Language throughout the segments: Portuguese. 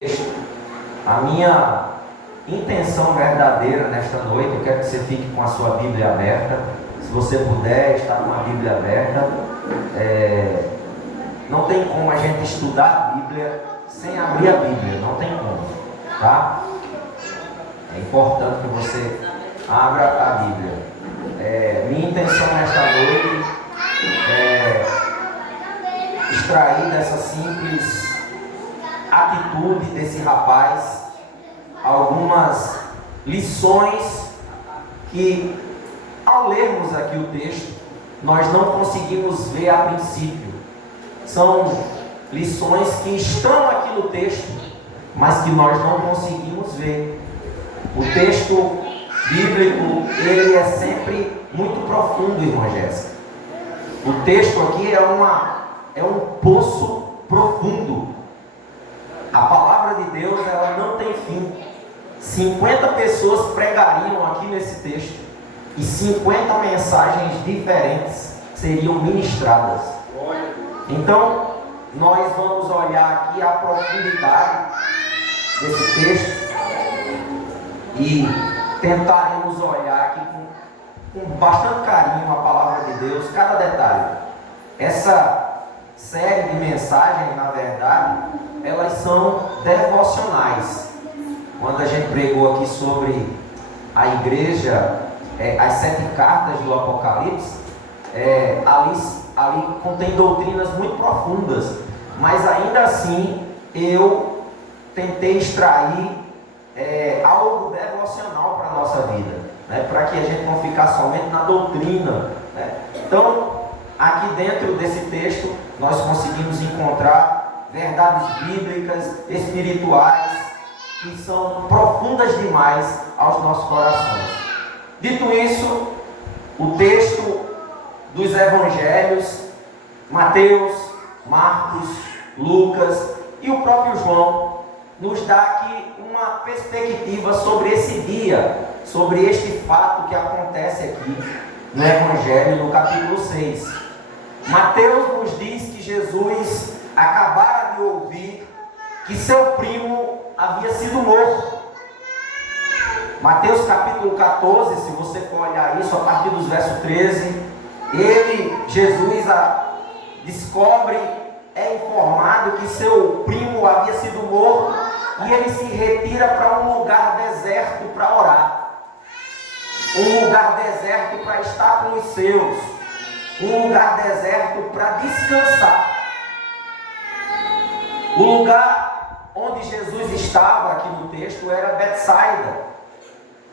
A minha intenção verdadeira nesta noite, eu quero que você fique com a sua Bíblia aberta. Se você puder estar com a Bíblia aberta, não tem como a gente estudar a Bíblia sem abrir a Bíblia, não tem como, tá? É importante que você abra a Bíblia. Minha intenção nesta noite é extrair dessa simples atitude desse rapaz algumas lições que, ao lermos aqui o texto, nós não conseguimos ver a princípio. São lições que estão aqui no texto, mas que nós não conseguimos ver. O texto bíblico, ele é sempre muito profundo, irmã Jéssica. O texto aqui é um poço profundo. A palavra de Deus, ela não tem fim. 50 pessoas pregariam aqui nesse texto e 50 mensagens diferentes seriam ministradas. Então, nós vamos olhar aqui a profundidade desse texto e tentaremos olhar aqui com bastante carinho a palavra de Deus, cada detalhe. Essa série de mensagens, na verdade, elas são devocionais. Quando a gente pregou aqui sobre a igreja, as 7 cartas do Apocalipse, ali contém doutrinas muito profundas, mas ainda assim eu tentei extrair algo devocional para a nossa vida, né, para que a gente não ficasse somente na doutrina, né? Então, aqui dentro desse texto, nós conseguimos encontrar verdades bíblicas, espirituais, que são profundas demais aos nossos corações. Dito isso, o texto dos evangelhos, Mateus, Marcos, Lucas e o próprio João, nos dá aqui uma perspectiva sobre esse dia, sobre este fato que acontece aqui no Evangelho, no capítulo 6. Mateus nos diz que Jesus acabara de ouvir que seu primo havia sido morto. Mateus capítulo 14, se você for olhar isso a partir dos versos 13, Jesus descobre, é informado que seu primo havia sido morto e ele se retira para um lugar deserto para orar. Um lugar deserto para estar com os seus. Um lugar deserto para descansar. O lugar onde Jesus estava aqui no texto era Betsaida.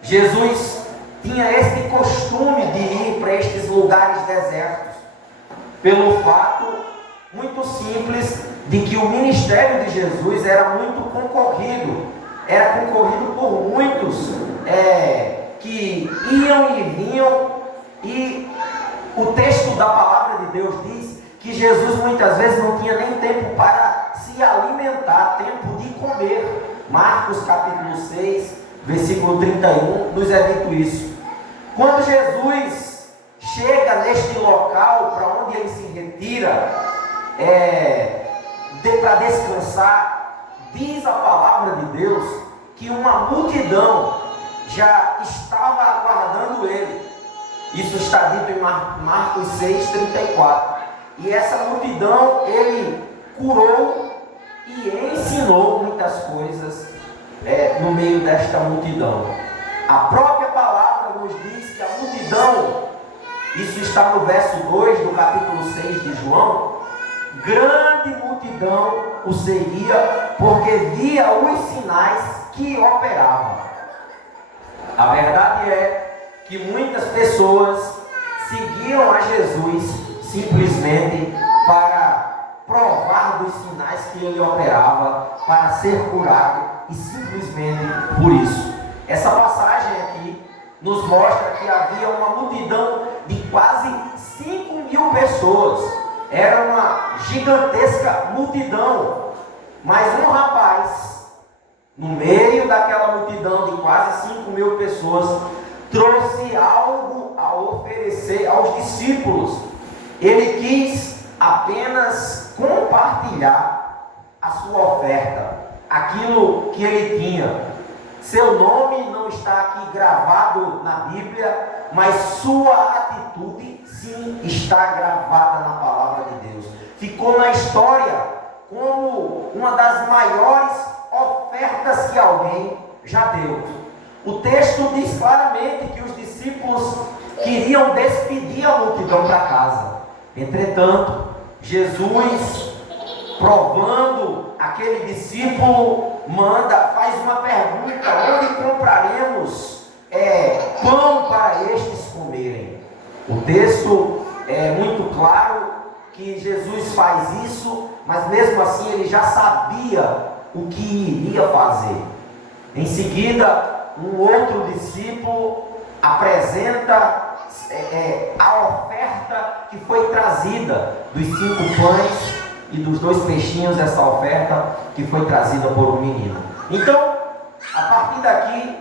Jesus tinha este costume de ir para estes lugares desertos, pelo fato muito simples de que o ministério de Jesus era muito concorrido. Era concorrido por muitos que iam e vinham, e o texto da palavra de Deus diz que Jesus muitas vezes não tinha nem tempo para se alimentar, tempo de comer. Marcos capítulo 6, versículo 31, nos é dito isso. Quando Jesus chega neste local para onde ele se retira, para descansar, diz a palavra de Deus que uma multidão já estava aguardando ele. Isso está dito em Marcos 6, 34. E essa multidão, ele curou e ensinou muitas coisas no meio desta multidão. A própria palavra nos diz que a multidão, isso está no verso 2 do capítulo 6 de João, grande multidão o seguia, porque via os sinais que operavam. A verdade é que muitas pessoas seguiam a Jesus simplesmente para provar dos sinais que ele operava, para ser curado, e simplesmente por isso. Essa passagem aqui nos mostra que havia uma multidão de quase 5.000 pessoas. Era uma gigantesca multidão, mas um rapaz, no meio daquela multidão de quase 5.000 pessoas, trouxe algo a oferecer aos discípulos. Ele quis apenas compartilhar a sua oferta. aquilo que ele tinha. Seu nome não está aqui gravado na Bíblia, mas sua atitude sim está gravada na palavra de Deus. Ficou na história como uma das maiores ofertas que alguém já deu. O texto diz claramente que os discípulos queriam despedir a multidão para casa. Entretanto, Jesus, provando aquele discípulo, faz uma pergunta: onde compraremos pão para estes comerem? O texto é muito claro que Jesus faz isso, mas mesmo assim ele já sabia o que iria fazer. Em seguida, um outro discípulo apresenta a oferta que foi trazida dos 5 pães e dos 2 peixinhos, essa oferta que foi trazida por um menino. Então, a partir daqui,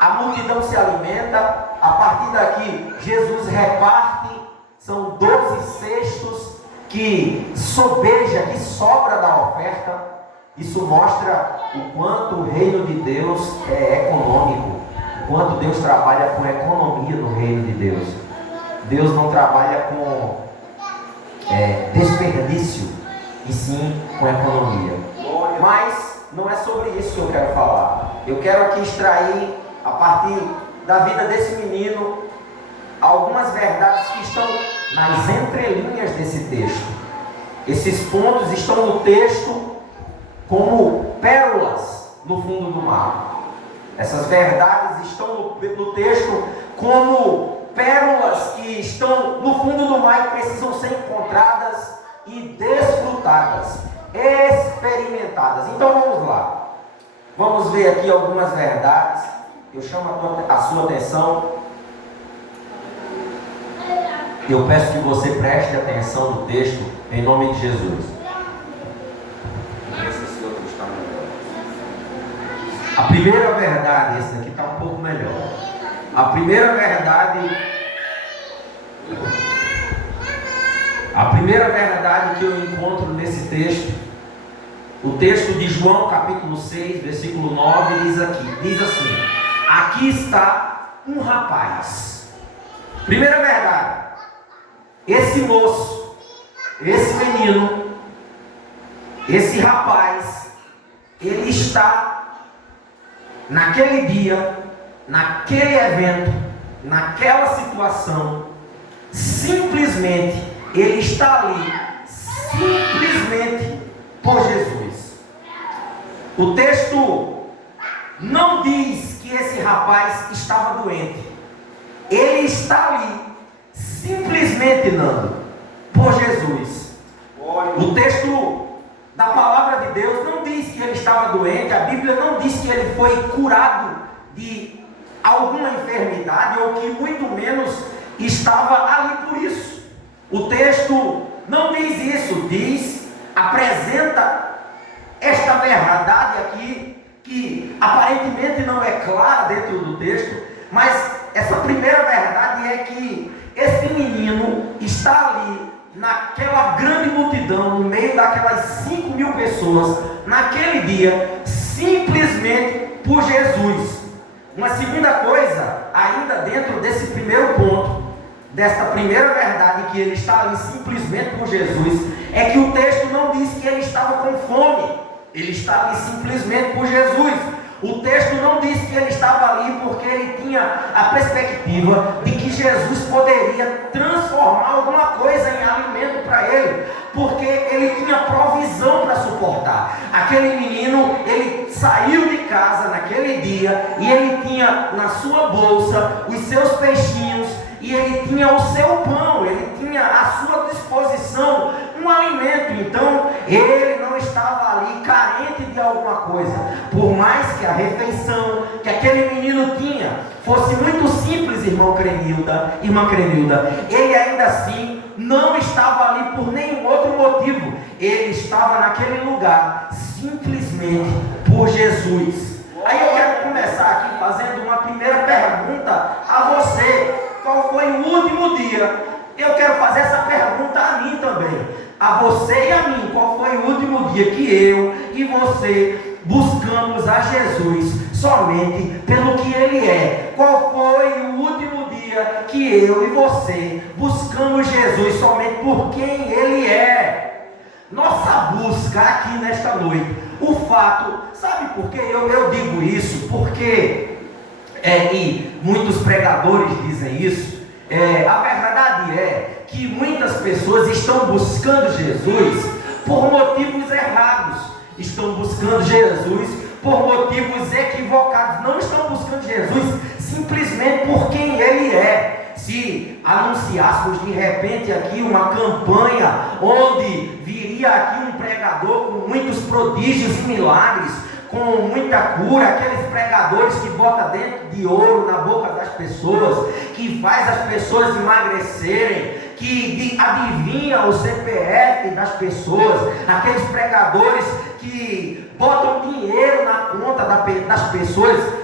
a multidão se alimenta. A partir daqui, Jesus reparte. São 12 cestos que sobeja, que sobra da oferta. Isso mostra o quanto o reino de Deus é econômico, o quanto Deus trabalha com economia no reino de Deus. Deus não trabalha com desperdício, e sim com economia. Mas não é sobre isso que eu quero falar. Eu quero aqui extrair, a partir da vida desse menino, algumas verdades que estão nas entrelinhas desse texto. Esses pontos estão no texto como pérolas no fundo do mar. Essas verdades estão no texto como pérolas que estão no fundo do mar e precisam ser encontradas e desfrutadas, experimentadas. Então vamos lá. Vamos ver aqui algumas verdades. Eu chamo a sua atenção. Eu peço que você preste atenção no texto, em nome de Jesus. A primeira verdade, esse daqui está um pouco melhor. A primeira verdade que eu encontro nesse texto, o texto de João capítulo 6, versículo 9, diz assim: aqui está um rapaz. Primeira verdade, esse moço, esse menino, esse rapaz, ele está naquele dia, naquele evento, naquela situação, simplesmente, ele está ali, simplesmente por Jesus. O texto não diz que esse rapaz estava doente. Ele está ali, simplesmente, Nando, por Jesus. O texto da palavra de Deus não diz que ele estava doente. A Bíblia não diz que ele foi curado de alguma enfermidade, ou que muito menos estava ali por isso. O texto não diz isso, apresenta esta verdade aqui, que aparentemente não é clara dentro do texto, mas essa primeira verdade é que esse menino está ali, naquela grande multidão, no meio daquelas 5.000 pessoas, naquele dia, simplesmente por Jesus. Uma segunda coisa, ainda dentro desse primeiro ponto, desta primeira verdade, que ele está ali simplesmente por Jesus, é que o texto não diz que ele estava com fome. Ele está ali simplesmente por Jesus. O texto não diz que ele estava ali porque ele tinha a perspectiva de que Jesus poderia transformar alguma coisa em alimento para ele, porque ele tinha provisão para suportar. Aquele menino, ele saiu de casa naquele dia e ele tinha na sua bolsa os seus peixinhos e ele tinha o seu pão, ele tinha à sua disposição um alimento. Então ele não estava ali carente de alguma coisa. Por mais que a refeição que aquele menino tinha fosse muito simples, irmã Crenilda, ele ainda assim não estava ali por nenhum outro motivo. Ele estava naquele lugar simplesmente por Jesus. Aí eu quero começar aqui fazendo uma primeira pergunta a você. Qual foi o último dia? Eu quero fazer essa pergunta a mim também. a você e a mim, qual foi o último dia que eu e você buscamos a Jesus somente pelo que Ele é? Qual foi o último dia que eu e você buscamos Jesus somente por quem Ele é? Nossa busca aqui nesta noite, o fato, sabe por que eu digo isso? Porque, e muitos pregadores dizem isso, a verdade é que muitas pessoas estão buscando Jesus por motivos errados, estão buscando Jesus por motivos equivocados, não estão buscando Jesus simplesmente por quem Ele é. Se anunciássemos de repente aqui uma campanha onde viria aqui um pregador com muitos prodígios e milagres, com muita cura, aqueles pregadores que botam dentro de ouro na boca das pessoas, que faz as pessoas emagrecerem, que adivinha o CPF das pessoas, aqueles pregadores que botam dinheiro na conta das pessoas.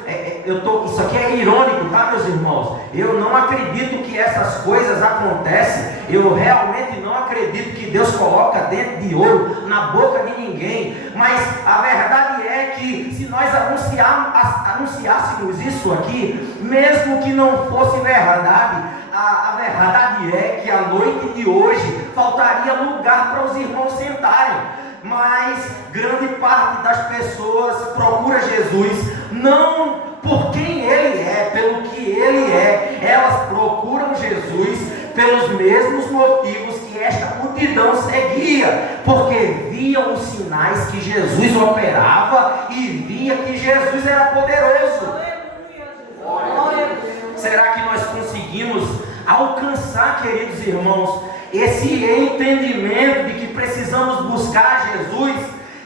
Isso aqui é irônico, tá, meus irmãos? Eu não acredito que essas coisas acontecem. Eu realmente não acredito que Deus coloca dentro de ouro na boca de ninguém. Mas a verdade é que se nós anunciássemos isso aqui, mesmo que não fosse verdade, a verdade é que a noite de hoje faltaria lugar para os irmãos sentarem. Mas grande parte das pessoas procura Jesus não por quem Ele é, pelo que Ele é. Elas procuram Jesus pelos mesmos motivos que esta multidão seguia, porque viam os sinais que Jesus operava e via que Jesus era poderoso. Será que nós conseguimos alcançar, queridos irmãos, esse entendimento de que precisamos buscar Jesus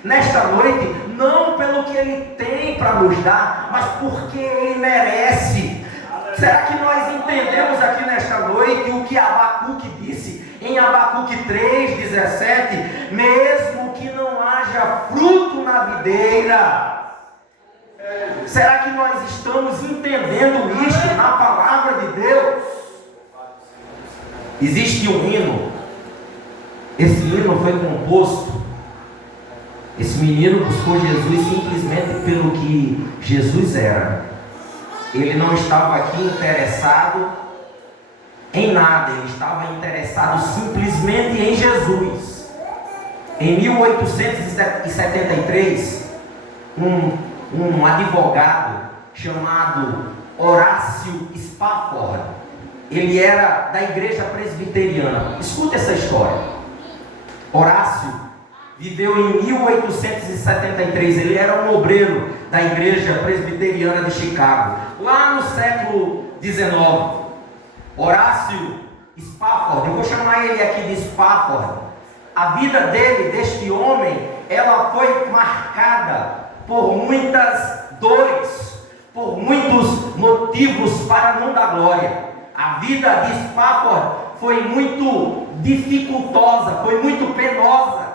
nesta noite, não pelo que Ele tem para nos dar, mas porque Ele merece? Será que nós entendemos aqui nesta noite o que Abacuque disse em Abacuque 3,17? Mesmo que não haja fruto na videira. Será que nós estamos entendendo isto na palavra de Deus? Existe um hino. Esse hino foi composto. Esse menino buscou Jesus simplesmente pelo que Jesus era. Ele não estava aqui interessado em nada. Ele estava interessado simplesmente em Jesus. Em 1873, um advogado chamado Horácio Spafford, ele era da igreja presbiteriana. Escuta essa história. Horácio viveu em 1873. Ele era um obreiro da igreja presbiteriana de Chicago, lá no século XIX. Horácio Spafford, eu vou chamar ele aqui de Spafford. A vida dele, deste homem, ela foi marcada por muitas dores, por muitos motivos para não dar glória. A vida de Spafford foi muito dificultosa, foi muito penosa.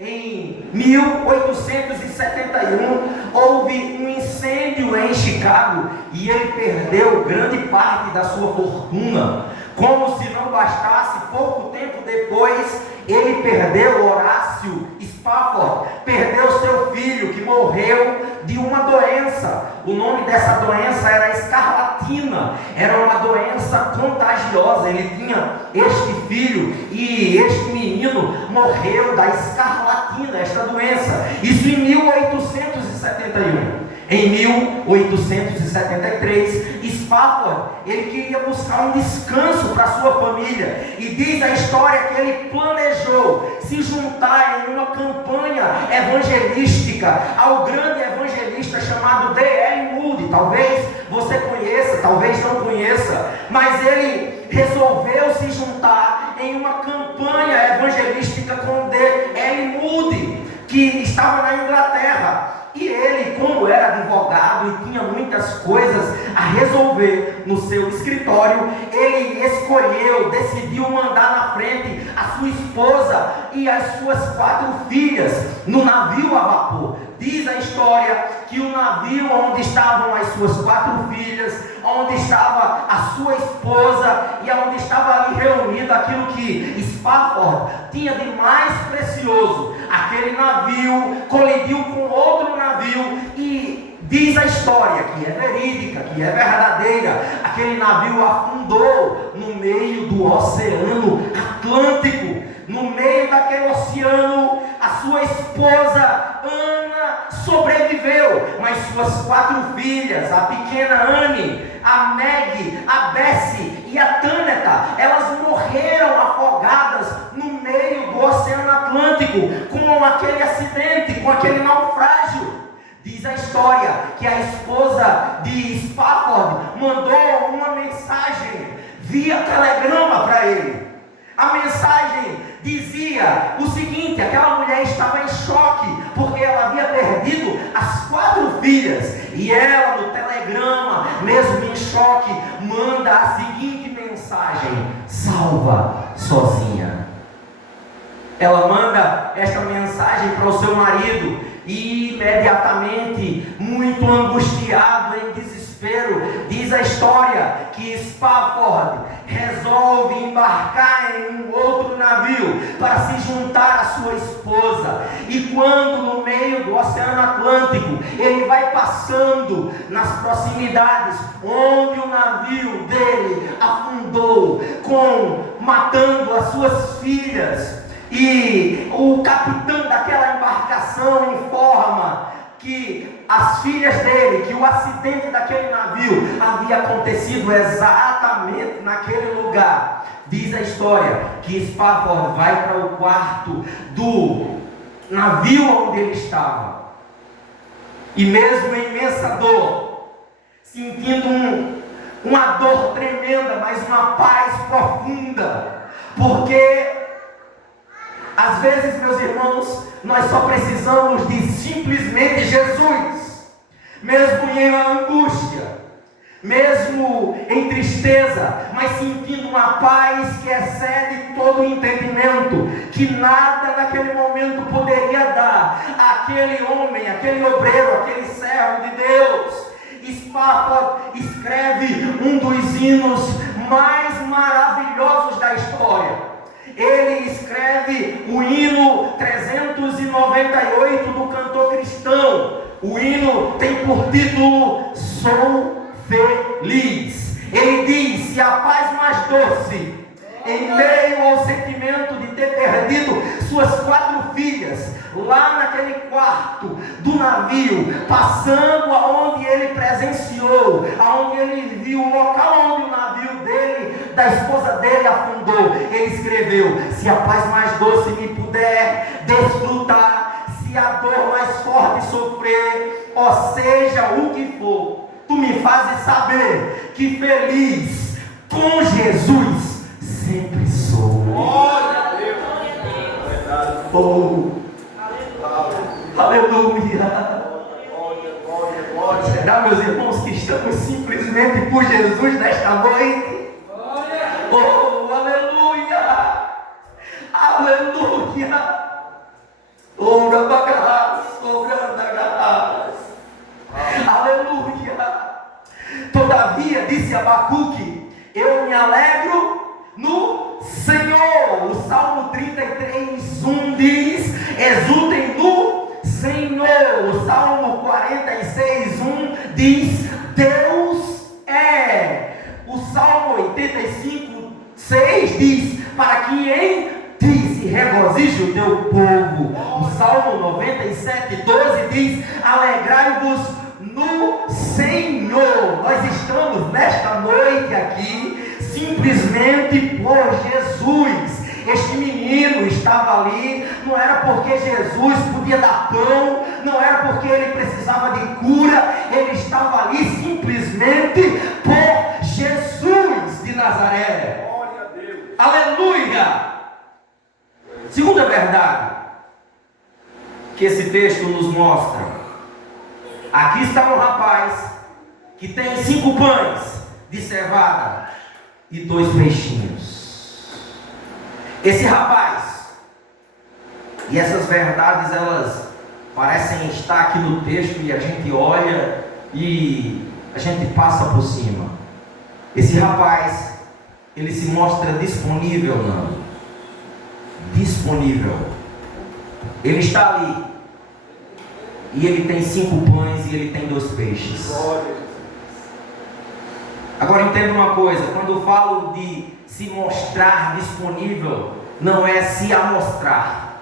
Em 1871 houve um incêndio em Chicago e ele perdeu grande parte da sua fortuna. Como se não bastasse, pouco tempo depois ele perdeu, Horácio Spafford perdeu seu filho, que morreu de uma doença. O nome dessa doença era escarlatina, era uma doença contagiosa. Ele tinha este filho e este menino morreu da escarlatina, esta doença. Isso em 1871. Em 1873, Spafford, ele queria buscar um descanso para sua família, e diz a história que ele planejou se juntar em uma campanha evangelística ao grande evangelista chamado D.L. Moody. Talvez você conheça, talvez não conheça, mas ele resolveu se juntar em uma campanha evangelística com D.L. Moody, que estava na Inglaterra. E ele, como era advogado e tinha muitas coisas a resolver, no seu escritório, ele escolheu, decidiu mandar na frente a sua esposa e as suas 4 filhas no navio a vapor. Diz a história que o navio onde estavam as suas 4 filhas, onde estava a sua esposa e onde estava ali reunido aquilo que Spafford tinha de mais precioso, aquele navio colidiu com outro navio e diz a história, que é verídica, que é verdadeira, aquele navio afundou no meio do Oceano Atlântico. No meio daquele oceano, a sua esposa Ana sobreviveu, mas suas 4 filhas, a pequena Anne, a Meg, a Bessie e a Tâneta, elas morreram afogadas no meio do Oceano Atlântico, com aquele acidente, com aquele naufrágio. Diz a história que a esposa de Spafford mandou uma mensagem via telegrama para ele. A mensagem dizia o seguinte: aquela mulher estava em choque, porque ela havia perdido as 4 filhas, e ela no telegrama, mesmo em choque, manda a seguinte mensagem: salva sozinha. Ela manda esta mensagem para o seu marido, e imediatamente, muito angustiado, em desespero, diz a história que Spafford resolve embarcar em um outro navio para se juntar à sua esposa. E quando no meio do Oceano Atlântico ele vai passando nas proximidades onde o navio dele afundou, matando as suas filhas, e o capitão daquela embarcação informa que as filhas dele, que o acidente daquele navio havia acontecido exatamente naquele lugar. Diz a história que Spafford vai para o quarto do navio onde ele estava, e mesmo em imensa dor, sentindo uma dor tremenda, mas uma paz profunda, porque às vezes, meus irmãos, nós só precisamos de simplesmente Jesus, mesmo em angústia, mesmo em tristeza, mas sentindo uma paz que excede todo o entendimento, que nada naquele momento poderia dar àquele homem, aquele obreiro, aquele servo de Deus. Spafford escreve um dos hinos mais maravilhosos da história. Ele escreve o hino 398 do cantor cristão. O hino tem por título Sou Feliz. Ele diz: se a paz mais doce, em meio ao sentimento de ter perdido suas 4 filhas, lá naquele quarto do navio, passando aonde ele presenciou, aonde ele viu o local onde o navio dele, da esposa dele, afundou, ele escreveu: se a paz mais doce me puder desfrutar, se a dor mais forte sofrer, ou seja o que for, tu me fazes saber que feliz com Jesus sempre sou. Glória a Deus. Oh, aleluia. Será, meus irmãos, que estamos simplesmente por Jesus nesta noite? Oh, aleluia. Aleluia. Oh, rabagarras, oh, grandagarras. Aleluia. Todavia, disse Abacuque, eu me alegro no Senhor. O Salmo 33:1 diz: exultem no Senhor. O Salmo 46:1 diz: Deus é. O Salmo 85:6 diz: para que em ti se regozije o teu povo. O Salmo 97:12 diz: alegrai-vos no Senhor. Nós estamos nesta noite aqui simplesmente por Jesus. Este menino estava ali, não era porque Jesus podia dar pão, não era porque ele precisava de cura, ele estava ali simplesmente por Jesus de Nazaré. Glória a Deus. Aleluia! Segunda verdade que esse texto nos mostra: aqui está um rapaz que tem 5 pães de cevada e 2 peixinhos. Esse rapaz, e essas verdades, elas parecem estar aqui no texto e a gente olha e a gente passa por cima. Esse rapaz, ele se mostra disponível, não? Disponível. Ele está ali e ele tem 5 pães e ele tem 2 peixes. Agora entenda uma coisa, quando eu falo de se mostrar disponível, não é se amostrar.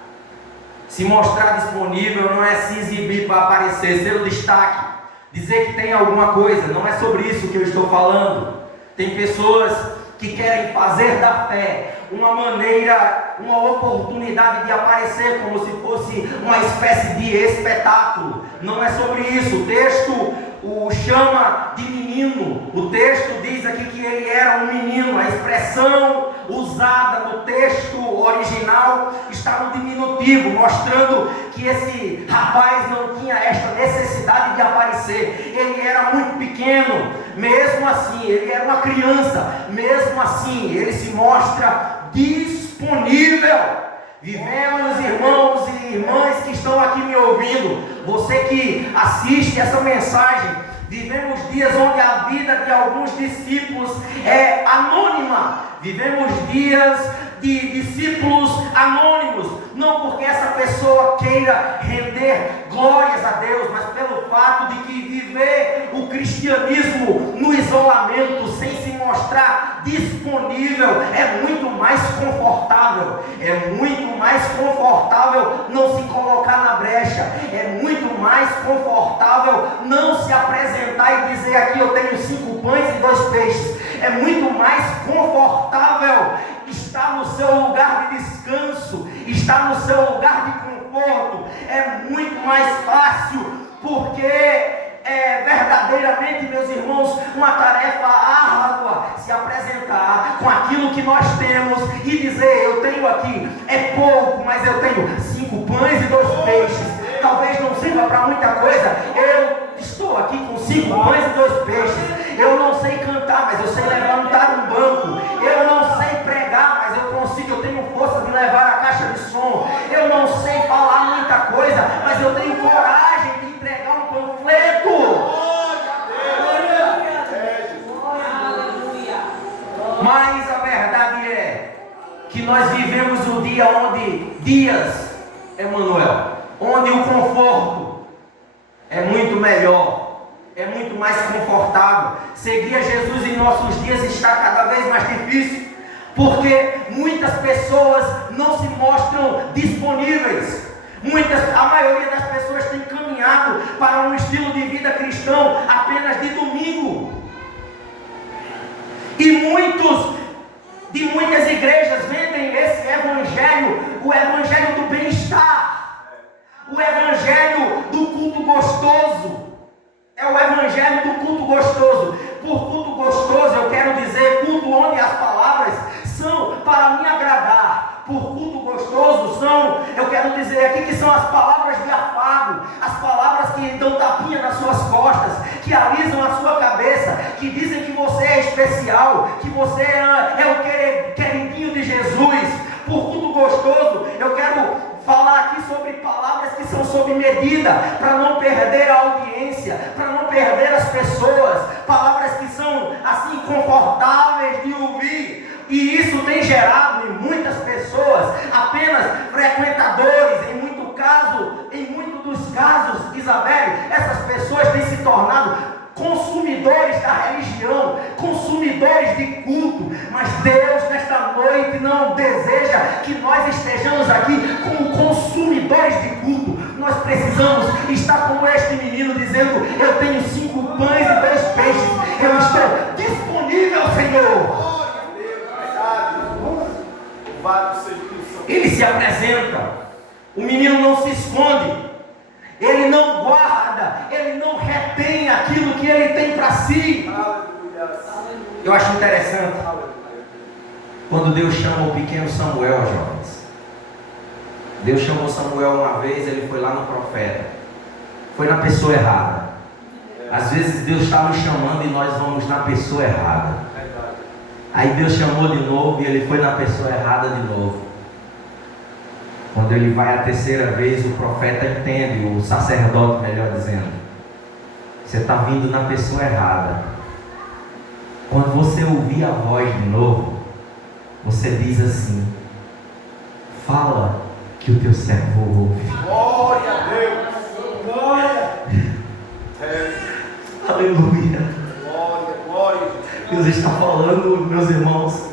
Se mostrar disponível não é se exibir para aparecer, ser o destaque, dizer que tem alguma coisa. Não é sobre isso que eu estou falando. Tem pessoas que querem fazer da fé uma maneira, uma oportunidade de aparecer como se fosse uma espécie de espetáculo. Não é sobre isso. O texto o chama de menino. O texto diz aqui que ele era um menino. A expressão usada no texto original está no diminutivo, mostrando que esse rapaz não tinha esta necessidade de aparecer. Ele era muito pequeno, mesmo assim, ele era uma criança, mesmo assim, ele se mostra disponível. Vivemos, irmãos e irmãs que estão aqui me ouvindo, você que assiste essa mensagem, vivemos dias onde a vida de alguns discípulos é anônima. Vivemos dias de discípulos anônimos, não porque essa pessoa queira render glórias a Deus, mas pelo fato de que viver o cristianismo no isolamento, sem se mostrar disponível, é muito mais confortável. É muito mais confortável não se colocar na brecha, é muito mais confortável não se apresentar e dizer: aqui eu tenho 5 pães e 2 peixes. É muito mais confortável estar no seu lugar de descanso, estar no seu lugar de conforto. É muito mais fácil, porque é verdadeiramente, meus irmãos, uma tarefa árdua se apresentar com aquilo que nós temos e dizer: eu tenho aqui, é pouco, mas eu tenho 5 pães e 2 peixes. Talvez não sirva para muita coisa. Eu estou aqui com 5 pães e 2 peixes. Eu não sei cantar, mas eu sei levantar um banco. Eu não sei pregar, mas eu consigo, eu tenho força de levar a caixa de som. Eu não sei falar muita coisa, mas eu tenho coragem de entregar um panfleto. Mas a verdade é que nós vivemos um dia dias, Emanuel, onde o conforto é muito melhor, é muito mais confortável. Seguir a Jesus em nossos dias está cada vez mais difícil, porque muitas pessoas não se mostram disponíveis. A maioria das pessoas tem caminhado para um estilo de vida cristão apenas de domingo. E de muitas igrejas vendem esse evangelho, o evangelho do bem-estar, o evangelho do culto gostoso. É o evangelho do culto gostoso. Por culto gostoso eu quero dizer culto onde as palavras são para me agradar. Por culto gostoso eu quero dizer aqui que são as palavras de afago, as palavras que dão tapinha nas suas costas, que alisam a sua cabeça, que dizem que você é especial, que você é o queridinho de Jesus. Por culto gostoso eu quero falar aqui sobre palavras que são sob medida, para não perder a audiência, para não perder as pessoas, palavras que são assim confortáveis de ouvir. E isso tem gerado em muitas pessoas apenas frequentadores. Em muitos dos casos, Isabel, essas pessoas têm se tornado consumidores da religião, consumidores de culto. Mas Deus nesta noite não deseja que nós estejamos aqui como consumidores de culto. Nós precisamos estar como este menino dizendo: eu tenho 5 pães e 2 peixes, eu estou disponível, Senhor. Ele se apresenta. O menino não se esconde, ele não guarda, ele não retém aquilo que ele tem para si. Eu acho interessante quando Deus chama o pequeno Samuel, jovens. Deus chamou Samuel uma vez, ele foi lá no profeta, foi na pessoa errada. Às vezes Deus está nos chamando e nós vamos na pessoa errada. Aí Deus chamou de novo e ele foi na pessoa errada de novo. Quando ele vai a terceira vez, o profeta entende, o sacerdote, melhor dizendo: você está vindo na pessoa errada. Quando você ouvir a voz de novo, você diz assim: fala que o teu servo ouve. Glória a Deus. Glória. Aleluia. Glória, glória. Deus está falando, meus irmãos,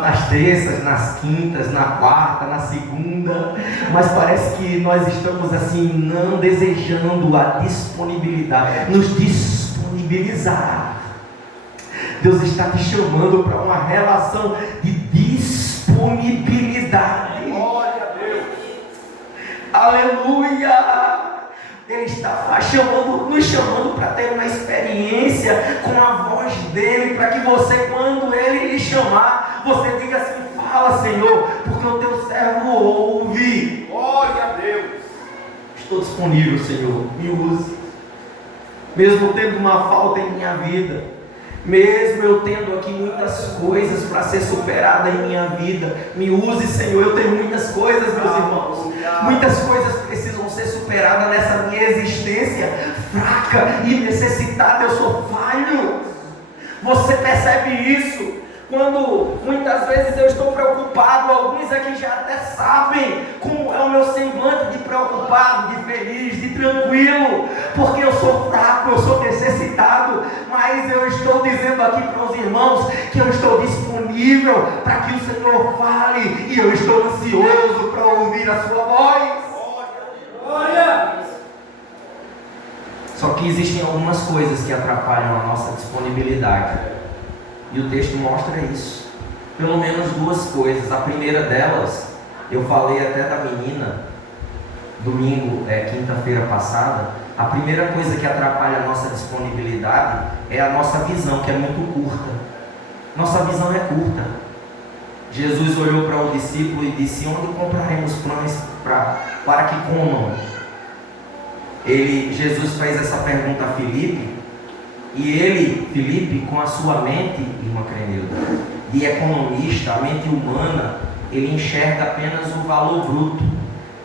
nas terças, nas quintas, na quarta, na segunda, mas parece que nós estamos assim, não desejando a disponibilidade, nos disponibilizar. Deus está te chamando para uma relação de disponibilidade. Glória a Deus. Aleluia! Ele está nos chamando para ter uma experiência com a voz dele, para que você, quando ele lhe chamar, você diga assim: fala, Senhor, porque o teu servo ouve. Glória a Deus. Estou disponível, Senhor, me use. Mesmo tendo uma falta em minha vida, mesmo eu tendo aqui muitas coisas para ser superada em minha vida, me use, Senhor. Eu tenho muitas coisas, meus irmãos, muitas coisas precisam ser superadas nessa minha existência fraca e necessitada. Eu sou falho. Você percebe isso? Quando muitas vezes eu estou preocupado, alguns aqui já até sabem como é o meu semblante de preocupado, de feliz, de tranquilo, porque eu sou fraco, eu sou necessitado, mas eu estou dizendo aqui para os irmãos que eu estou disponível para que o Senhor fale, e eu estou ansioso para ouvir a sua voz. Glória. Só que existem algumas coisas que atrapalham a nossa disponibilidade. E o texto mostra isso. Pelo menos duas coisas. A primeira delas, eu falei até da menina, domingo, quinta-feira passada. A primeira coisa que atrapalha a nossa disponibilidade é a nossa visão, que é muito curta. Nossa visão é curta. Jesus olhou para o discípulo e disse: onde compraremos pães para que comam? Jesus fez essa pergunta a Filipe. E ele, Filipe, com a sua mente, irmã Crenilda, de economista, a mente humana, ele enxerga apenas o valor bruto.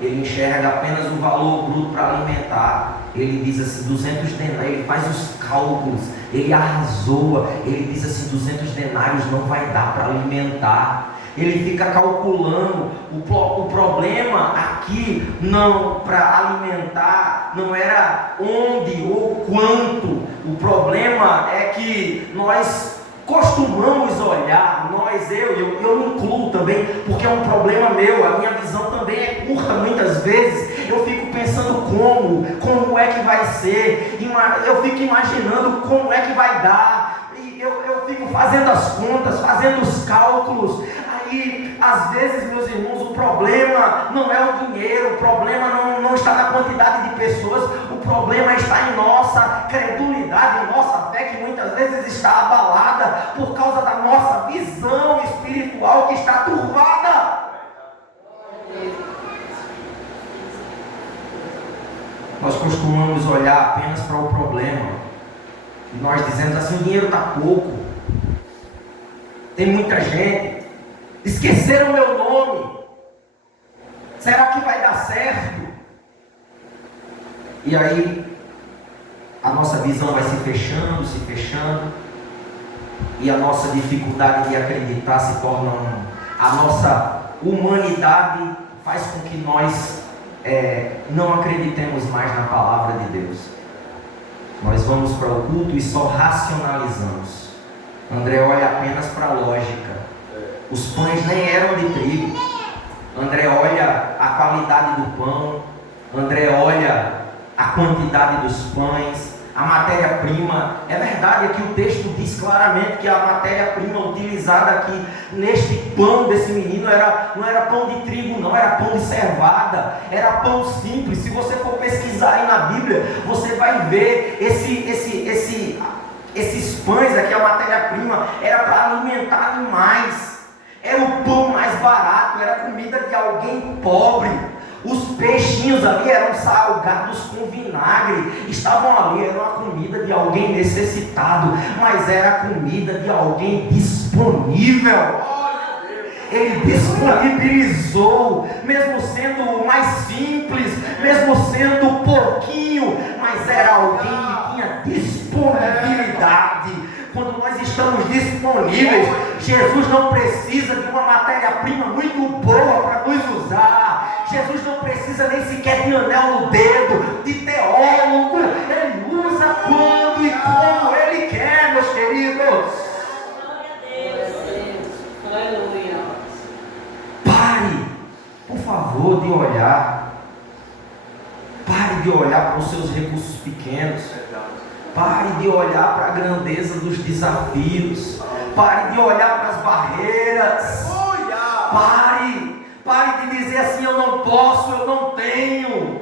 Ele enxerga apenas o valor bruto para alimentar. Ele diz assim: 200 denários, ele faz os cálculos, ele arrazoa, ele diz assim: 200 denários não vai dar para alimentar. Ele fica calculando. O problema aqui, não para alimentar, não era onde ou quanto. O problema é que nós costumamos olhar, eu me incluo também, porque é um problema meu, a minha visão também é curta muitas vezes. Eu fico pensando como é que vai ser, eu fico imaginando como é que vai dar, e eu fico fazendo as contas, fazendo os cálculos. Aí, às vezes, meus irmãos, o problema não é o dinheiro, o problema não está na quantidade de pessoas, o problema está em nossa credulidade, em nossa fé, que muitas vezes está abalada por causa da nossa visão espiritual que está turvada. Nós costumamos olhar apenas para o problema e nós dizemos assim: o dinheiro está pouco, tem muita gente. Esqueceram meu nome. Será que vai dar certo? E aí a nossa visão vai se fechando, e a nossa dificuldade de acreditar se torna a nossa humanidade faz com que nós não acreditemos mais na palavra de Deus. Nós vamos para o culto e só racionalizamos. André olha apenas para a lógica. Os pães nem eram de trigo. André olha a qualidade do pão. André olha a quantidade dos pães, a matéria-prima. É verdade que o texto diz claramente que a matéria-prima utilizada aqui neste pão desse menino não era pão de trigo, não, era pão de cevada, era pão simples. Se você for pesquisar aí na Bíblia, você vai ver esses pães aqui, a matéria-prima era para alimentar animais. Era o pão mais barato, era a comida de alguém pobre. Os peixinhos ali eram salgados com vinagre, estavam ali, era uma comida de alguém necessitado, mas era a comida de alguém disponível. Ele disponibilizou, mesmo sendo mais simples, mesmo sendo pouquinho, mas era alguém que tinha disponibilidade. Quando nós estamos disponíveis, Jesus não precisa de uma matéria-prima muito boa para nos usar. Jesus não precisa nem sequer de anel no dedo, de teólogo. Ele usa quando e como Ele quer, meus queridos. Aleluia. Pare, por favor, de olhar. Pare de olhar para os seus recursos pequenos. Pare de olhar para a grandeza dos desafios. Pare de olhar para as barreiras. Pare de dizer assim: eu não posso, eu não tenho.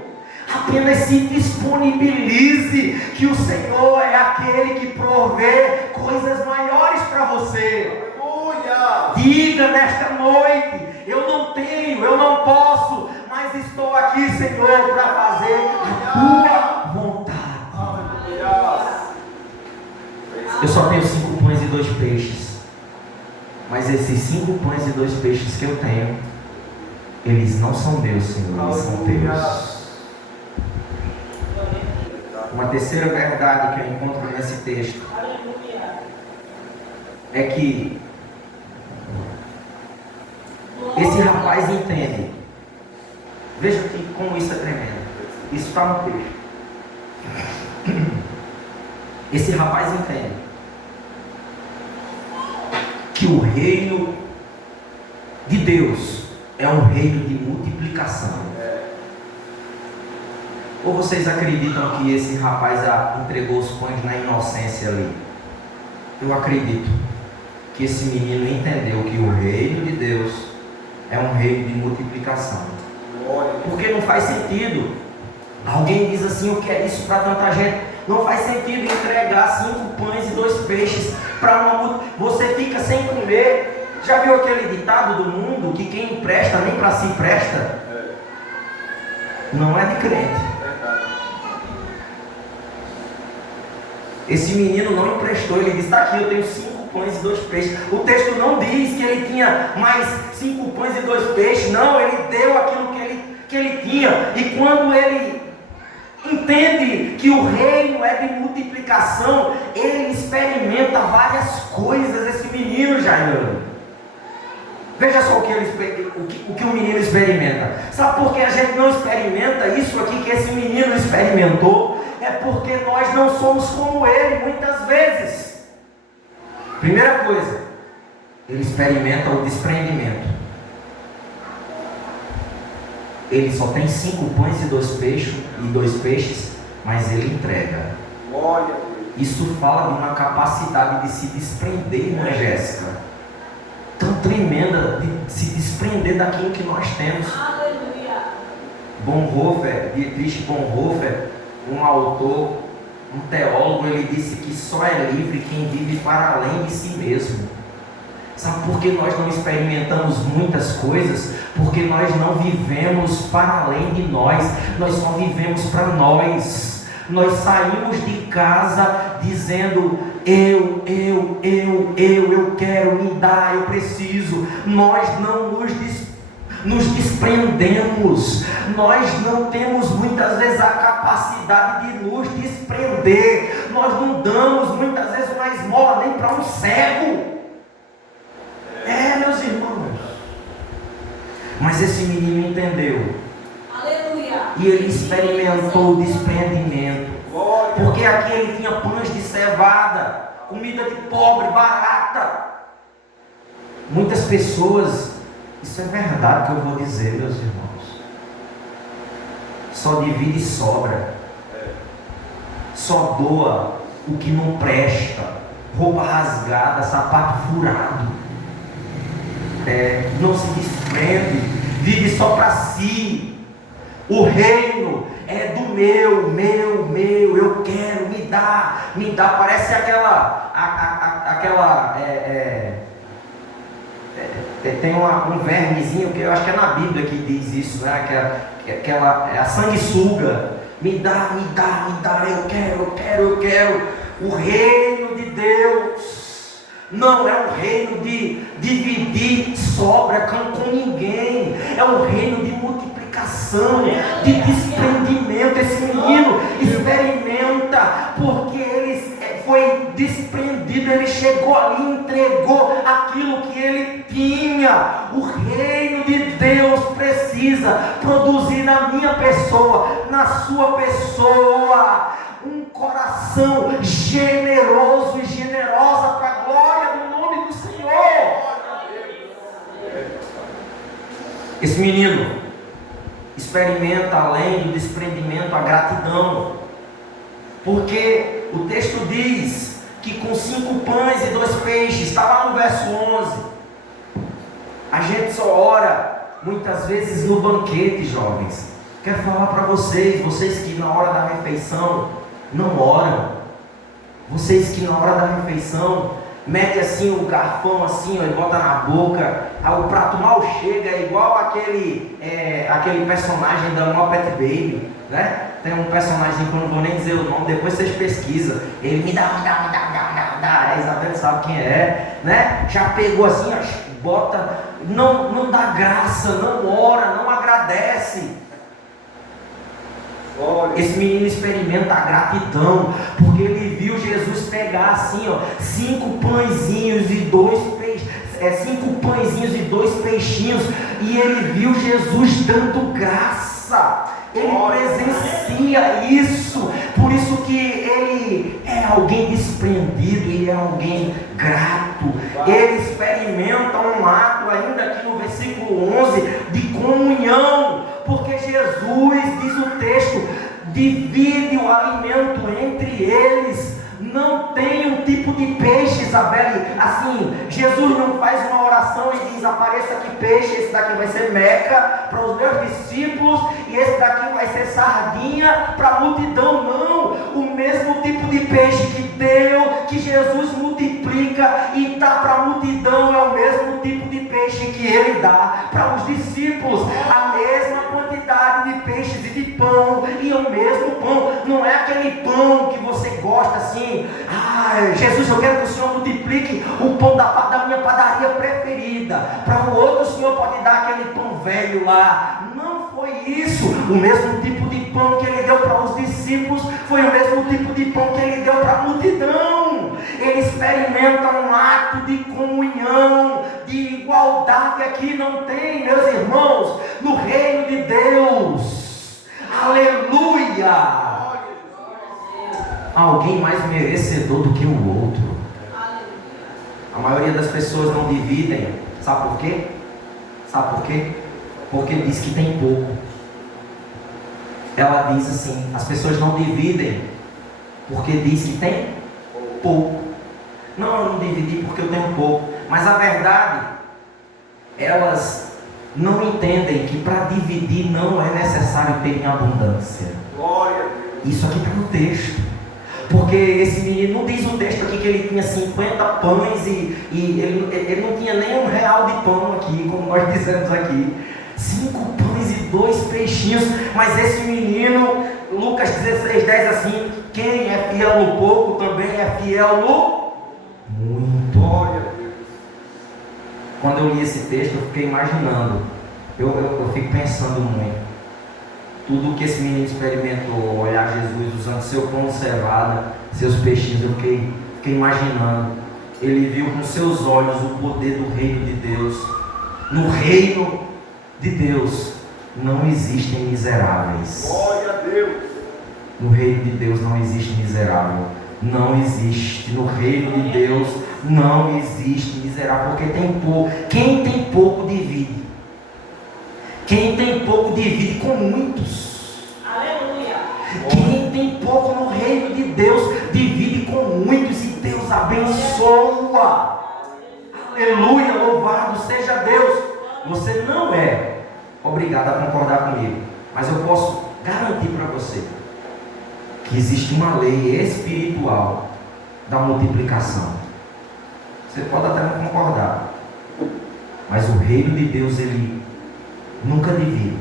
Apenas se disponibilize, que o Senhor é aquele que provê coisas maiores para você. Diga nesta noite: eu não tenho, eu não posso, mas estou aqui, Senhor, para fazer a tua vontade. Eu só tenho 5 pães e 2 peixes, mas esses 5 pães e 2 peixes que eu tenho, eles não são meus, Senhor, eles são teus. Uma terceira verdade que eu encontro nesse texto é que esse rapaz entende. Veja que como isso é tremendo. Isso está no texto. Esse rapaz entende que o reino de Deus é um reino de multiplicação. Ou vocês acreditam que esse rapaz entregou os pães na inocência ali? Eu acredito que esse menino entendeu que o reino de Deus é um reino de multiplicação. Porque não faz sentido. Alguém diz assim: eu quero isso para tanta gente. Não faz sentido entregar 5 pães e 2 peixes para uma multidão. Você fica sem comer. Já viu aquele ditado do mundo que quem empresta nem para si presta? Não é de crente. Esse menino não emprestou. Ele disse: está aqui, eu tenho 5 pães e 2 peixes. O texto não diz que ele tinha mais 5 pães e 2 peixes. Não, ele deu aquilo que ele tinha. E quando ele entende que o reino é de multiplicação, ele experimenta várias coisas. Esse menino, Jair, veja só o que o menino experimenta. Sabe por que a gente não experimenta isso aqui que esse menino experimentou? É porque nós não somos como ele muitas vezes. Primeira coisa, ele experimenta o desprendimento. Ele só tem 5 pães e 2 peixes, mas ele entrega. Isso fala de uma capacidade de se desprender, não é, Jéssica? Tão tremenda, de se desprender daquilo que nós temos. Bonhoeffer, Dietrich Bonhoeffer, um autor, um teólogo, ele disse que só é livre quem vive para além de si mesmo. Sabe por que nós não experimentamos muitas coisas? Porque nós não vivemos para além de nós. Nós só vivemos para nós. Nós saímos de casa dizendo: eu quero, me dar, eu preciso. Nós não nos desprendemos. Nós não temos muitas vezes a capacidade de nos desprender. Nós não damos muitas vezes uma esmola nem para um cego. Meus irmãos. Mas esse menino entendeu. Aleluia. E ele experimentou o desprendimento. Porque aqui ele tinha pães de cevada, comida de pobre, barata. Muitas pessoas, isso é verdade que eu vou dizer, meus irmãos, só divide e sobra. Só doa o que não presta. Roupa rasgada, sapato furado. Não se desprende, vive só para si. O reino é do meu, eu quero, me dá. Parece tem um vermezinho que eu acho que é na Bíblia que diz isso, né? é a sanguessuga. Me dá, eu quero. O reino de Deus não é um reino de dividir sobra com ninguém. É um reino de multiplicação, de desprendimento. Esse menino experimenta, porque ele foi desprendido, ele chegou ali e entregou aquilo que ele tinha. O reino de Deus precisa produzir na minha pessoa, na sua pessoa, um coração generoso e generosa para a glória do nome do Senhor. Esse menino experimenta, além do desprendimento, a gratidão, porque o texto diz que com 5 pães e 2 peixes, está lá no verso 11. A gente só ora muitas vezes no banquete, jovens. Quero falar para vocês que na hora da refeição não oram, vocês que na hora da refeição mete assim o garfão assim, ó, e bota na boca, o prato mal chega, é igual aquele personagem da Muppet Baby, né? Tem um personagem que eu não vou nem dizer o nome, depois vocês pesquisam. Ele me dá, a Isabel sabe quem é, né? Já pegou assim, ó, bota, não dá graça, não ora, não agradece. Esse menino experimenta a gratidão, porque ele viu Jesus pegar assim, ó, 5 pãezinhos e 2 peixes, 5 pãezinhos e 2 peixinhos, e ele viu Jesus dando graça. Ele presencia isso, por isso que ele é alguém desprendido, ele é alguém grato. Ele experimenta um ato, ainda aqui no versículo 11, de comunhão, porque Jesus, diz o texto, divide o alimento entre eles. Não tem um tipo de peixe, Isabelle, assim, Jesus não faz uma oração e diz: apareça aqui peixe, esse daqui vai ser meca para os meus discípulos, e esse daqui vai ser sardinha para a multidão. Não, o mesmo tipo de peixe que Jesus multiplica e dá para a multidão, é o mesmo tipo de peixe que ele dá para os discípulos, a mesma quantidade de peixes e de pão, e o mesmo pão. Não é aquele pão que você gosta assim: Jesus, eu quero que o Senhor multiplique o pão da minha padaria preferida. Para o outro, o Senhor pode dar aquele pão velho lá. Não foi isso. O mesmo tipo de pão que ele deu para os discípulos foi o mesmo tipo de pão que ele deu para a multidão. Ele experimenta um ato de comunhão, de igualdade. Aqui não tem, meus irmãos, no reino de Deus. Aleluia! Alguém mais merecedor do que o outro. A maioria das pessoas não dividem. Sabe por quê? Porque diz que tem pouco. Ela diz assim: as pessoas não dividem porque diz que tem pouco. Não, eu não dividi porque eu tenho pouco. Mas a verdade, elas não entendem que para dividir não é necessário ter em abundância. Glória a Deus. Isso aqui está no texto. Porque esse menino, não diz o texto aqui que ele tinha 50 pães e ele não tinha nem R$1 de pão aqui, como nós dizemos aqui. 5 pães e 2 peixinhos. Mas esse menino, Lucas 16:10 assim: quem é fiel no pouco também é fiel no muito. Glória a Deus. Quando eu li esse texto, eu fiquei imaginando, eu fico pensando muito. Tudo que esse menino experimentou, olhar Jesus usando seu pão de cevada, seus peixinhos, eu fiquei imaginando. Ele viu com seus olhos o poder do reino de Deus. No reino de Deus não existem miseráveis. Glória a Deus. No reino de Deus não existe miserável. Não existe. No reino de Deus não existe miserável, porque tem pouco. Quem tem pouco divide. Quem tem pouco divide com muitos. Aleluia. Quem tem pouco no reino de Deus divide com muitos, e Deus abençoa. Aleluia, louvado seja Deus. Você não é obrigado a concordar comigo, mas eu posso garantir para você que existe uma lei espiritual da multiplicação. Você pode até não concordar, mas o reino de Deus, ele nunca divide.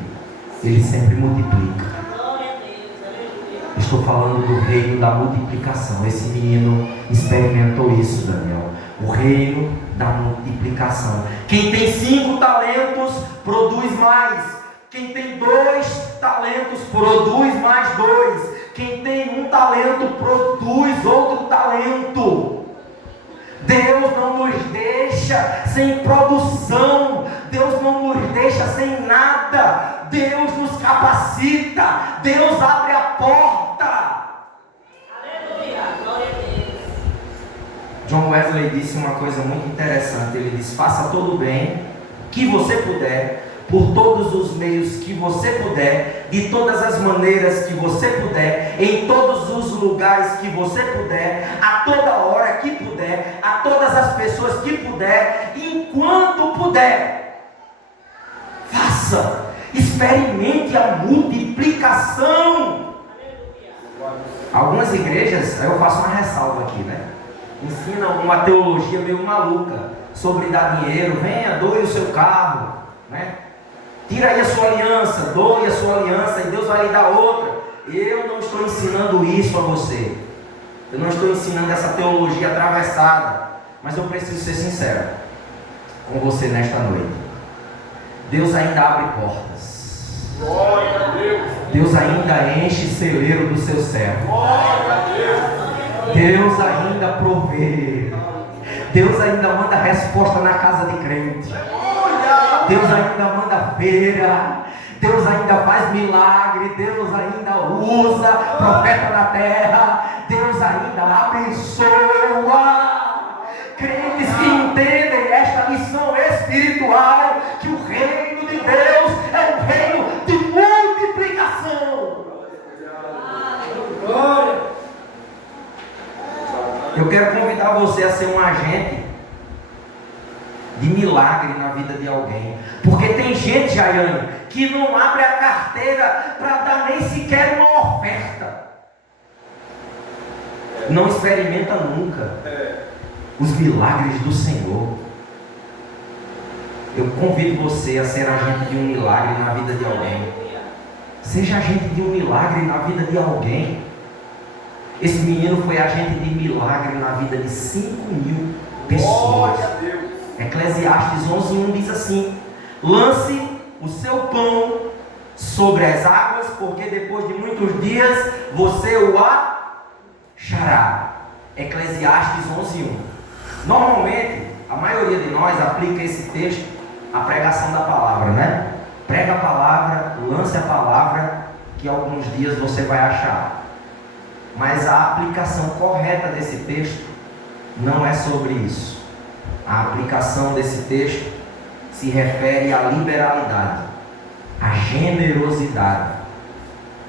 Ele sempre multiplica. Glória a Deus. Aleluia. Estou falando do reino da multiplicação. Esse menino experimentou isso, Daniel. O reino da multiplicação. Quem tem 5 talentos, produz mais. Quem tem 2 talentos, produz mais 2. Quem tem 1 talento, produz outro talento. Deus não nos deixa sem produção. Deus não nos deixa sem nada. Deus nos capacita. Deus abre a porta. Aleluia. Glória a Deus. John Wesley disse uma coisa muito interessante. Ele disse: faça todo o bem que você puder, por todos os meios que você puder, de todas as maneiras que você puder, em todos os lugares que você puder, a toda hora que puder, a todas as pessoas que puder, enquanto puder. Faça, experimente a multiplicação. Algumas igrejas, aí eu faço uma ressalva aqui, né? Ensinam uma teologia meio maluca sobre dar dinheiro. Venha, doe o seu carro, né? Tira aí a sua aliança, doe a sua aliança e Deus vai lhe dar outra. Eu não estou ensinando isso a você. Eu não estou ensinando essa teologia atravessada. Mas eu preciso ser sincero com você nesta noite. Deus ainda abre portas. Glória a Deus. Deus ainda enche celeiro do seu servo. Glória a Deus. Deus ainda provê. Deus ainda manda resposta na casa de crente. Deus ainda manda feira. Deus ainda faz milagre. Deus ainda usa profeta na terra. Deus ainda abençoa. Crentes que entendem esta lição espiritual, que o reino de Deus é um reino de multiplicação. Glória. Eu quero convidar você a ser um agente de milagre na vida de alguém. Porque tem gente, Jaiane, que não abre a carteira para dar nem sequer uma oferta. Não experimenta nunca os milagres do Senhor. Eu convido você a ser agente de um milagre na vida de alguém. Seja agente de um milagre na vida de alguém. Esse menino foi agente de milagre na vida de 5.000 pessoas. Glória a Deus. Eclesiastes 11:1 diz assim: lance o seu pão sobre as águas, porque depois de muitos dias você o achará. Eclesiastes 11:1. Normalmente, a maioria de nós aplica esse texto à pregação da palavra, né? Prega a palavra, lance a palavra, que alguns dias você vai achar. Mas a aplicação correta desse texto não é sobre isso. A aplicação desse texto se refere à liberalidade, à generosidade.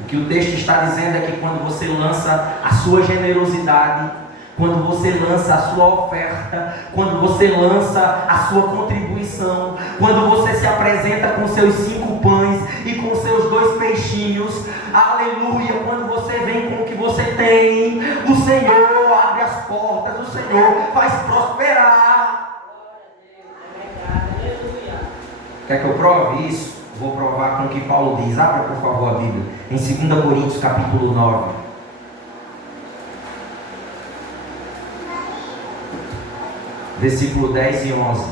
O que o texto está dizendo é que quando você lança a sua generosidade, quando você lança a sua oferta, quando você lança a sua contribuição, quando você se apresenta com seus 5 pães e com seus 2 peixinhos, aleluia, quando você vem com o que você tem, o Senhor abre as portas, o Senhor faz prosperar. Quer que eu prove isso? Vou provar com o que Paulo diz. Abra por favor a Bíblia, em 2 Coríntios capítulo 9. Versículo 10 e 11.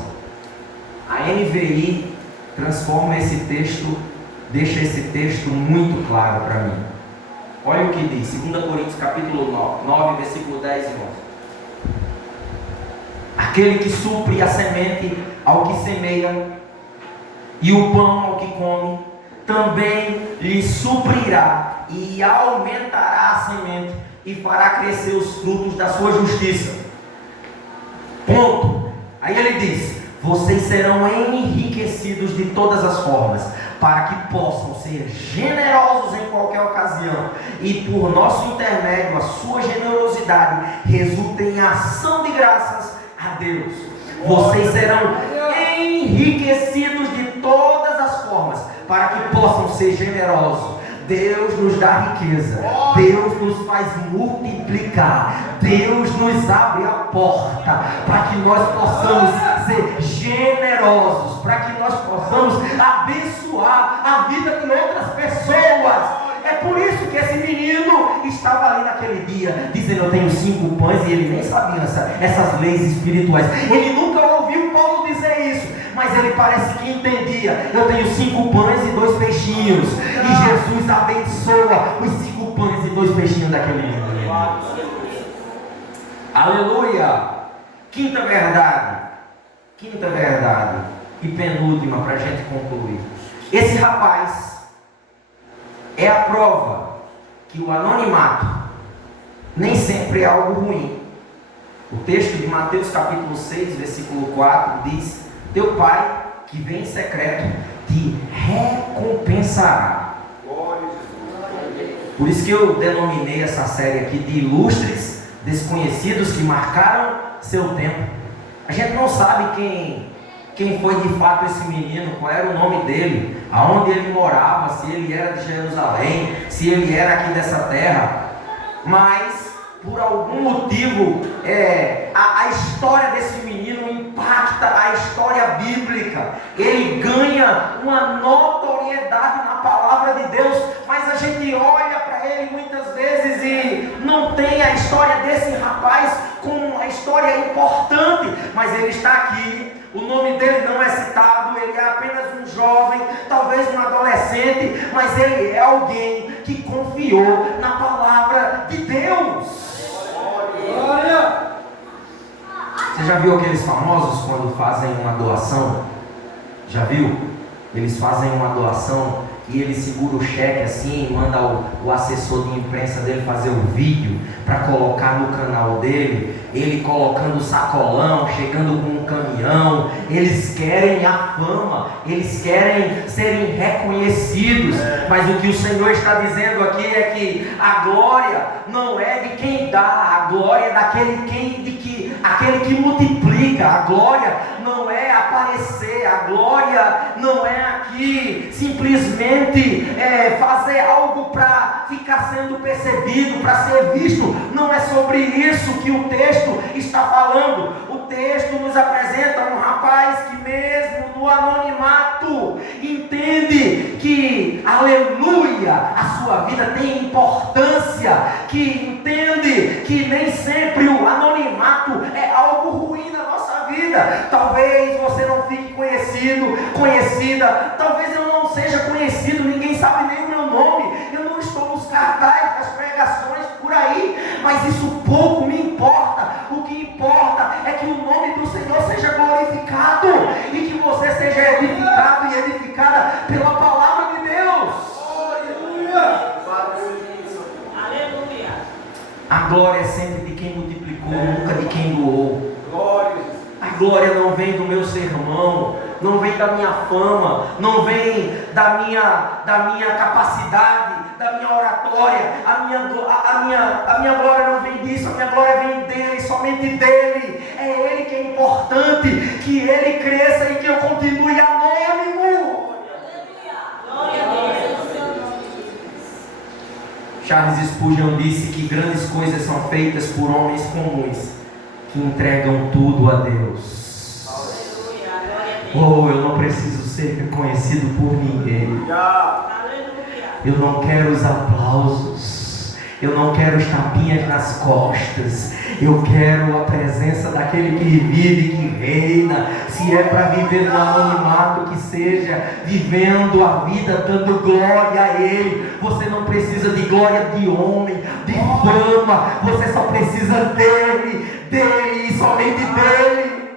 A NVI transforma esse texto, deixa esse texto muito claro para mim. Olha o que diz, 2 Coríntios capítulo 9, versículo 10 e 11. Aquele que supre a semente ao que semeia e o pão ao que come, também lhe suprirá e aumentará a semente e fará crescer os frutos da sua justiça. Ponto. Aí ele diz: vocês serão enriquecidos de todas as formas, para que possam ser generosos em qualquer ocasião, e por nosso intermédio a sua generosidade resulte em ação de graças a Deus. Vocês serão enriquecidos de todas as formas, para que possam ser generosos. Deus nos dá riqueza, Deus nos faz multiplicar, Deus nos abre a porta para que nós possamos ser generosos, para que nós possamos abençoar a a vida de outras pessoas. É por isso que esse menino estava ali naquele dia, dizendo: eu tenho 5 pães, e ele nem sabia essas leis espirituais. Ele nunca ouviu Paulo dizer isso, mas ele parece que entendia: eu tenho 5 pães e 2 peixinhos. E Jesus abençoa os 5 pães e 2 peixinhos daquele menino. Aleluia! Quinta verdade, e penúltima para a gente concluir. Esse rapaz é a prova que o anonimato nem sempre é algo ruim. O texto de Mateus capítulo 6, versículo 4 diz: teu pai que vem em secreto te recompensará. Por isso que eu denominei essa série aqui de ilustres desconhecidos que marcaram seu tempo. A gente não sabe quem foi de fato esse menino, qual era o nome dele, aonde ele morava, se ele era de Jerusalém, se ele era aqui dessa terra, mas por algum motivo a história desse menino impacta a história bíblica. Ele ganha uma notoriedade na palavra de Deus, mas a gente olha para ele muitas vezes e não tem a história desse rapaz como uma história importante, mas ele está aqui. O nome dele não é citado, ele é apenas um jovem, talvez um adolescente, mas ele é alguém que confiou na palavra de Deus. Glória! Você já viu aqueles famosos quando fazem uma doação? Já viu? Eles fazem uma doação e ele segura o cheque assim e manda o assessor de imprensa dele fazer o vídeo para colocar no canal dele. Ele colocando o sacolão, chegando com um caminhão. Eles querem a fama, eles querem serem reconhecidos. Mas o que o Senhor está dizendo aqui é que a glória não é de quem dá, a glória é daquele aquele que multiplica. A glória não é aparecer, a glória não é aqui simplesmente fazer algo para ficar sendo percebido, para ser visto. Não é sobre isso que o texto está falando. O texto nos apresenta um rapaz que mesmo no anonimato entende que, aleluia, a sua vida tem importância, que entende que nem sempre o anonimato é algo ruim na nossa vida. Talvez você não fique conhecida, talvez eu não seja conhecido, ninguém sabe nem o meu nome, eu não estou nos cartazes das pregações por aí, mas isso pouco me importa. O que importa é que o nome do Senhor seja glorificado e que você seja edificado e edificada pela palavra de Deus. Aleluia! Aleluia! A glória é sempre de quem multiplicou, nunca de quem doou. A glória não vem do meu sermão, não vem da minha fama, não vem da minha capacidade, da minha oratória. A minha glória não vem disso, a minha glória vem dele, somente dele. É ele que é importante, que ele cresça e que eu continue anônimo. Glória a Deus. Charles Spurgeon disse que grandes coisas são feitas por homens comuns que entregam tudo a Deus. Aleluia. Glória a Deus. Oh, eu não preciso ser reconhecido por ninguém. Aleluia. Eu não quero os aplausos, eu não quero os tapinhas nas costas, eu quero a presença daquele que vive, que reina. Se é para viver no anonimato, que seja vivendo a vida dando glória a Ele. Você não precisa de glória de homem, de fama, você só precisa dele e somente dele.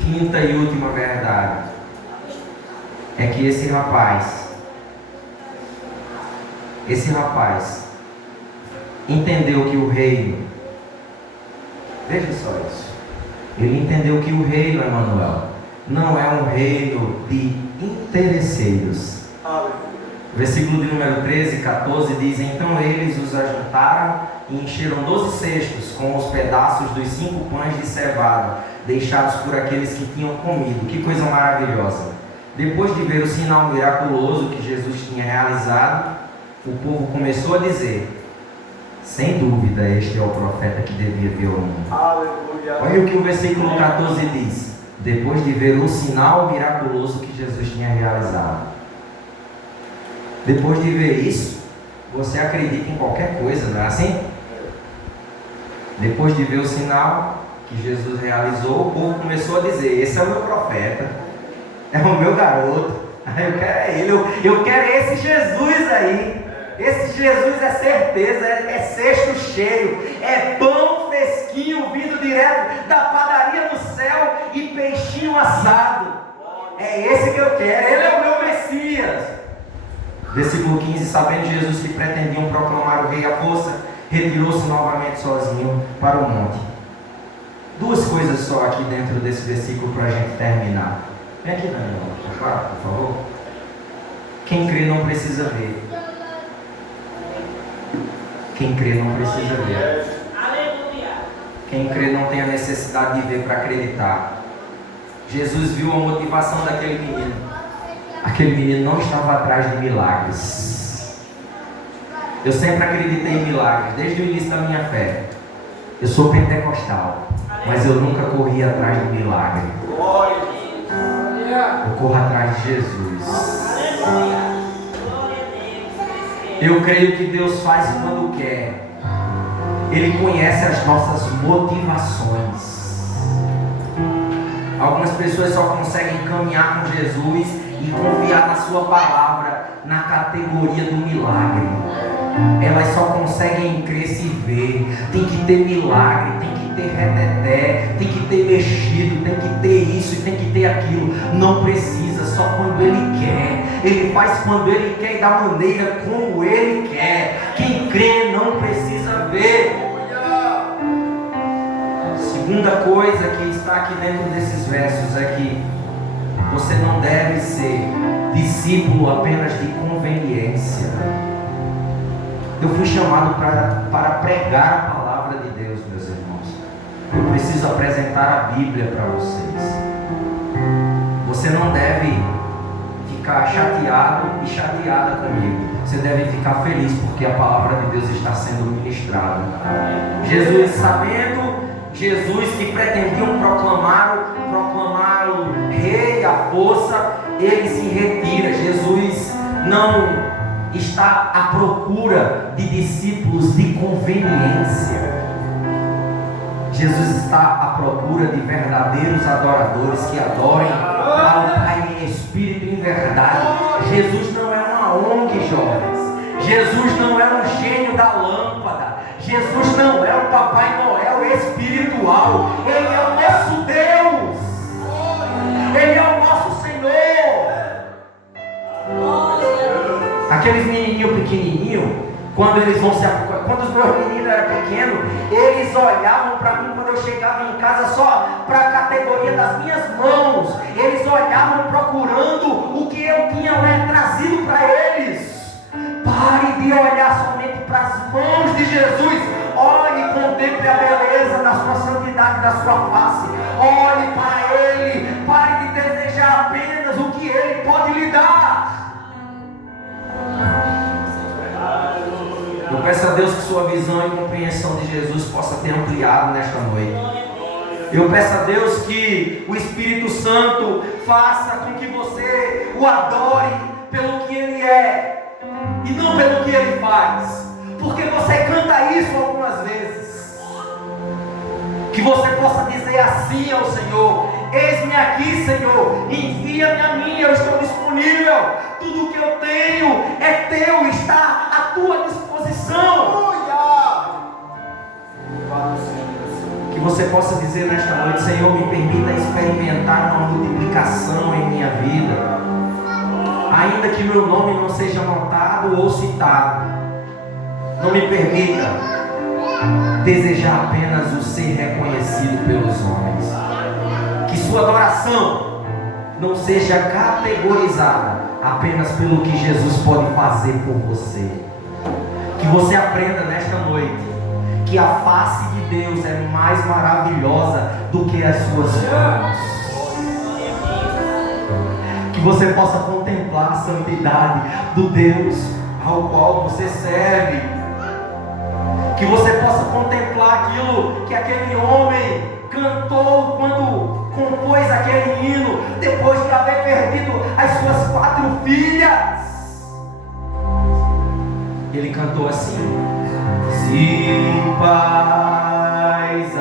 Quinta e última verdade é que esse rapaz entendeu que o reino, veja só isso, ele entendeu que o reino, Emanuel, não é um reino de interesseiros. Versículo de número 13 e 14 diz: então eles os ajuntaram e encheram 12 cestos com os pedaços dos 5 pães de cevada, deixados por aqueles que tinham comido. Que coisa maravilhosa! Depois de ver o sinal miraculoso que Jesus tinha realizado, o povo começou a dizer: sem dúvida este é o profeta que devia vir ao mundo. Aleluia. Olha o que o versículo 14 diz: depois de ver o sinal miraculoso que Jesus tinha realizado. Depois de ver isso, você acredita em qualquer coisa, não é assim? Depois de ver o sinal que Jesus realizou, o povo começou a dizer: esse é o meu profeta, é o meu garoto, eu quero ele, eu quero esse Jesus aí. Esse Jesus é certeza, é cesto cheio, é pão fresquinho vindo direto da padaria do céu e peixinho assado. É esse que eu quero, ele é o meu Messias. Versículo 15: sabendo Jesus que pretendiam proclamar o rei à força, retirou-se novamente sozinho para o monte. Duas coisas só aqui dentro desse versículo para a gente terminar. Vem aqui, Daniel, por favor. Quem crê não precisa ver. Quem crê não precisa ver. Aleluia. Quem crê não tem a necessidade de ver para acreditar. Jesus viu a motivação daquele menino. Aquele menino não estava atrás de milagres. Eu sempre acreditei em milagres, desde o início da minha fé. Eu sou pentecostal, mas eu nunca corri atrás de milagre. Eu corro atrás de Jesus. Eu creio que Deus faz quando quer. Ele conhece as nossas motivações. Algumas pessoas só conseguem caminhar com Jesus e confiar na sua palavra na categoria do milagre. Elas só conseguem crer se ver. Tem que ter milagre, tem que ter reteté, tem que ter mexido, tem que ter isso e tem que ter aquilo. Não precisa, só quando Ele quer. Ele faz quando Ele quer e da maneira como Ele quer. Quem crê não precisa ver. Segunda coisa que está aqui dentro desses versos é que você não deve ser discípulo apenas de conveniência. Eu fui chamado para pregar a palavra de Deus, meus irmãos. Eu preciso apresentar a Bíblia para vocês. Você não deve ficar chateado e chateada comigo. Você deve ficar feliz porque a palavra de Deus está sendo ministrada. Jesus, sabendo, Jesus que pretendiam proclamar o rei, a força, ele se retira. Jesus não está à procura de discípulos de conveniência. Jesus está à procura de verdadeiros adoradores que adorem ao Pai em espírito e em verdade. Jesus não é uma ONG, jovens. Jesus não é um gênio da lâmpada. Jesus não é o Papai Noel espiritual. Ele é o nosso Deus. Ele é o nosso Senhor. Aqueles menininhos pequenininhos, quando os meus meninos eram pequenos, eles olhavam para mim quando eu chegava em casa só para a categoria das minhas mãos. Eles olhavam procurando o que eu tinha trazido para eles. Pare de olhar somente para as mãos de Jesus. Olhe e contemple a beleza da sua santidade, da sua face. Olhe para Ele. Pare de desejar apenas o que Ele pode lhe dar. Eu peço a Deus que sua visão e compreensão de Jesus possa ter ampliado nesta noite. Eu peço a Deus que o Espírito Santo faça com que você o adore pelo que Ele é e não pelo que Ele faz. Porque você canta isso algumas vezes. Que você possa dizer assim ao Senhor: eis-me aqui, Senhor, envia-me a mim, eu estou disponível. Tudo que eu tenho é teu, está à tua disposição. Que você possa dizer nesta noite: Senhor, me permita experimentar uma multiplicação em minha vida, ainda que meu nome não seja notado ou citado. Não me permita desejar apenas o ser reconhecido pelos homens. Que sua adoração não seja categorizada apenas pelo que Jesus pode fazer por você. Que você aprenda nesta noite que a face de Deus é mais maravilhosa do que as suas mãos. Que você possa contemplar a santidade do Deus ao qual você serve. Que você possa contemplar aquilo que aquele homem cantou quando compôs aquele hino, depois de haver perdido as suas 4 filhas. Ele cantou assim: se em paz